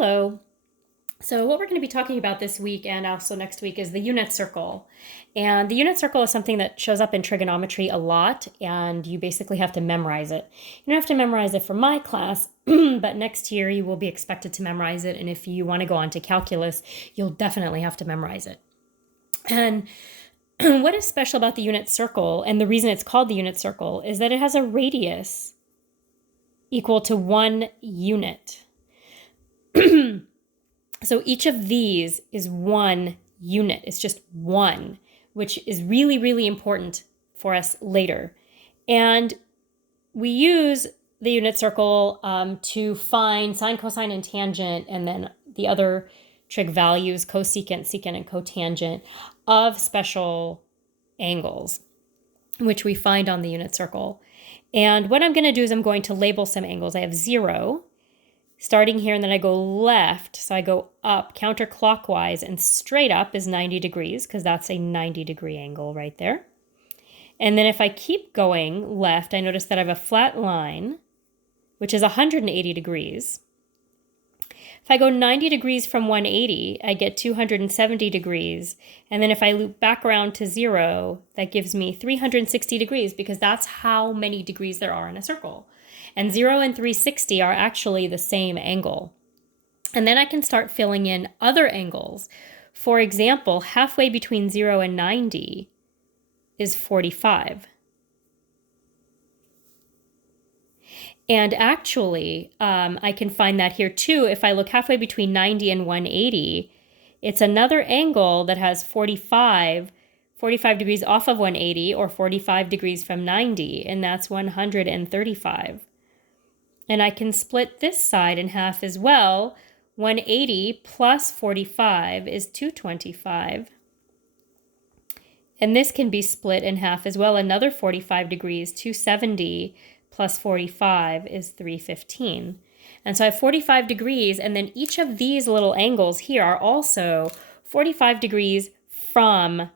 Hello. So what we're going to be talking about this week and also next week is the unit circle. And the unit circle is something that shows up in trigonometry a lot, and you basically have to memorize it. You don't have to memorize it for my class, but next year you will be expected to memorize it. And if you want to go on to calculus, you'll definitely have to memorize it. And what is special about the unit circle, and the reason it's called the unit circle, is that it has a radius equal to 1 unit. So each of these is 1 unit. It's just 1, which is really, really important for us later. And we use the unit circle to find sine, cosine, and tangent, and then the other trig values, cosecant, secant, and cotangent of special angles, which we find on the unit circle. And what I'm going to do is I'm going to label some angles. I have 0, starting here, and then I go left. So I go up counterclockwise, and straight up is 90 degrees because that's a 90-degree angle right there. And then if I keep going left, I notice that I have a flat line, which is 180 degrees. If I go 90 degrees from 180, I get 270 degrees. And then if I loop back around to 0, that gives me 360 degrees because that's how many degrees there are in a circle. And 0 and 360 are actually the same angle. And then I can start filling in other angles. For example, halfway between 0 and 90 is 45. And actually, I can find that here too. If I look halfway between 90 and 180, it's another angle that has 45 degrees off of 180 or 45 degrees from 90, and that's 135. And I can split this side in half as well. 180 plus 45 is 225. And this can be split in half as well. Another 45 degrees, 270 plus 45 is 315. And so I have 45 degrees, and then each of these little angles here are also 45 degrees from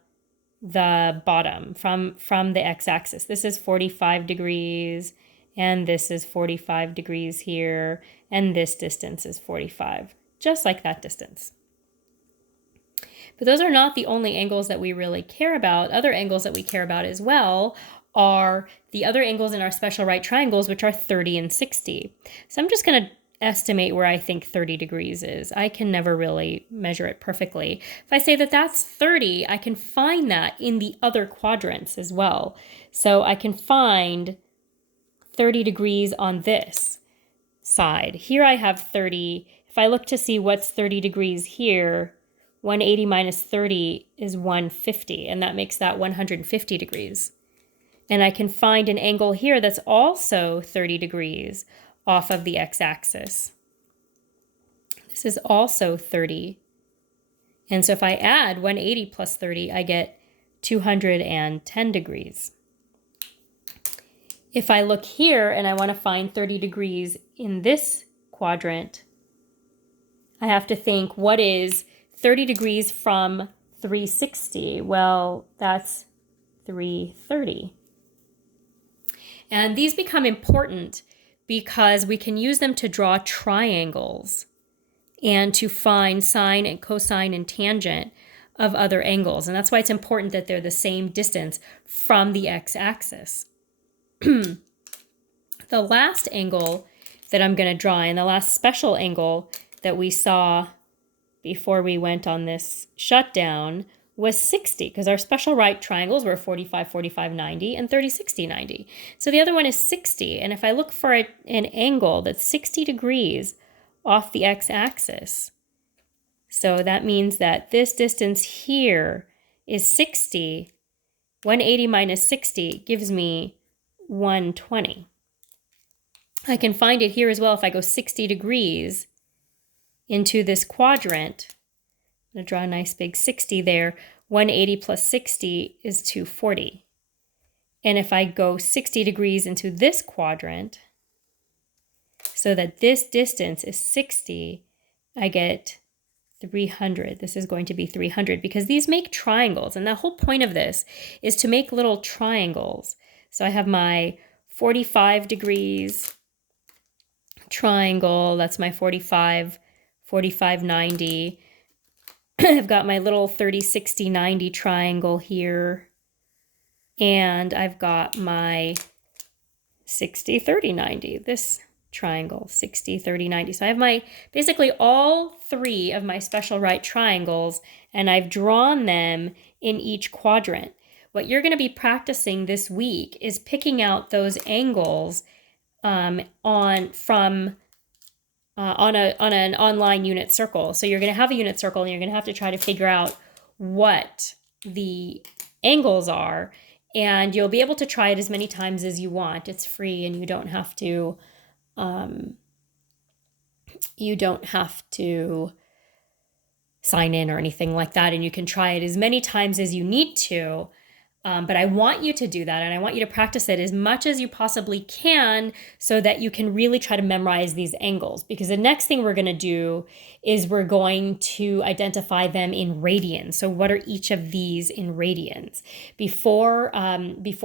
the bottom, from the x-axis. This is 45 degrees, and this is 45 degrees here, and this distance is 45, just like that distance. But those are not the only angles that we really care about. Other angles that we care about as well are the other angles in our special right triangles, which are 30 and 60. So I'm just going to estimate where I think 30 degrees is. I can never really measure it perfectly. If I say that that's 30, I can find that in the other quadrants as well. So I can find 30 degrees on this side. Here I have 30. If I look to see what's 30 degrees here, 180 minus 30 is 150, and that makes that 150 degrees. And I can find an angle here that's also 30 degrees off of the x-axis. This is also 30. And so if I add 180 plus 30, I get 210 degrees. If I look here and I want to find 30 degrees in this quadrant, I have to think, what is 30 degrees from 360? Well, that's 330. And these become important because we can use them to draw triangles and to find sine and cosine and tangent of other angles. And that's why it's important that they're the same distance from the x-axis. The last angle that I'm going to draw, and the last special angle that we saw before we went on this shutdown, was 60, because our special right triangles were 45, 45, 90, and 30, 60, 90. So the other one is 60, and if I look for an angle that's 60 degrees off the x-axis, so that means that this distance here is 60. 180 minus 60 gives me 120. I can find it here as well if I go 60 degrees into this quadrant. I'm going to draw a nice big 60 there. 180 plus 60 is 240. And if I go 60 degrees into this quadrant, so that this distance is 60, I get 300. This is going to be 300 because these make triangles. And the whole point of this is to make little triangles. So I have my 45 degrees triangle. That's my 45 45, 90. I've got my little 30, 60, 90 triangle here. And I've got my 60, 30, 90. This triangle, 60, 30, 90. So I have my, basically all three of my special right triangles, and I've drawn them in each quadrant. What you're going to be practicing this week is picking out those angles on an online unit circle. So you're going to have a unit circle, and you're going to have to try to figure out what the angles are, and you'll be able to try it as many times as you want. It's free, and you don't have to sign in or anything like that, and you can try it as many times as you need to. But I want you to do that, and I want you to practice it as much as you possibly can so that you can really try to memorize these angles. Because the next thing we're going to do is we're going to identify them in radians. So what are each of these in radians? Before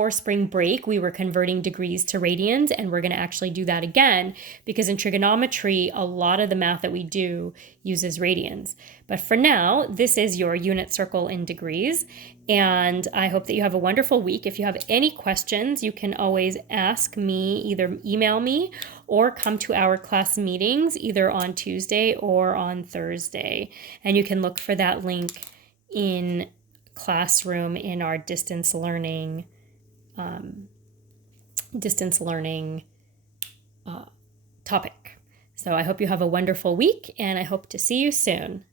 spring break, we were converting degrees to radians, and we're going to actually do that again because in trigonometry, a lot of the math that we do uses radians. But for now, this is your unit circle in degrees, and I hope that you have a wonderful week. If you have any questions, you can always ask me, either email me or come to our class meetings either on Tuesday or on Thursday. And you can look for that link in Classroom in our distance learning topic. So I hope you have a wonderful week, and I hope to see you soon.